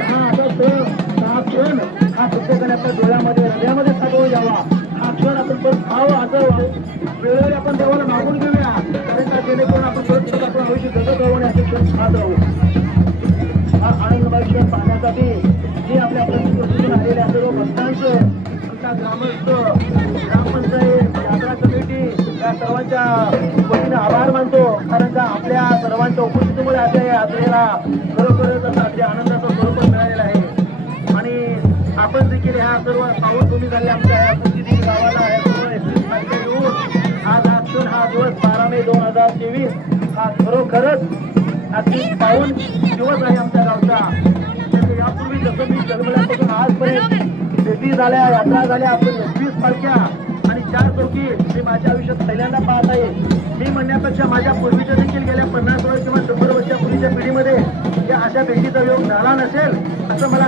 हा क्षण हा प्रत्येकाने आपल्या डोळ्यामध्ये हृदयामध्ये साठवून घ्यावा. हा क्षण आपण परत पाहावं असं वेळेवर आपण देवाला मागून घेऊया. कारण का जेणेकरून आपण परत आपण आयुष्य जगत राहू आणि असे क्षण पाहत राहू. हा आनंदमय क्षण पाहण्यासाठी जे आपल्या प्रतिकृतीतून आलेल्या सर्व भक्तांचं, आमच्या ग्रामस्थ, ग्रामपंचायत, यात्रा कमिटी या सर्वांच्या वतीने आभार मानतो. कारण का आपल्या सर्वांच्या उपस्थितीमुळे आज या यात्रेला खरोखरच असा अगदी आनंदाचं स्वरूप मिळालेलं आहे. आणि आपण देखील ह्या सर्व पाऊल तुम्ही झाले आमच्या या प्रतिनिधी गावाला या सर्व येऊन आज हा क्षण हा दिवस 12 मे 2023 हा खरोखरच अगदी पाऊल दिवस आहे आमच्या गावचा. यापूर्वी जसं मी जन्मल्यापासून आजपर्यंत भेटी झाल्या, यात्रा झाल्या, आपण 21 पालख्या आणि 4 चौकी मी माझ्या आयुष्यात पहिल्यांदा पाहत आहे. मी म्हणण्यापेक्षा माझ्या पूर्वीच्या देखील गेल्या 50 वर्ष किंवा 100 वर्षापूर्वीच्या पिढीमध्ये या अशा भेटीचा योग झाला नसेल असं मला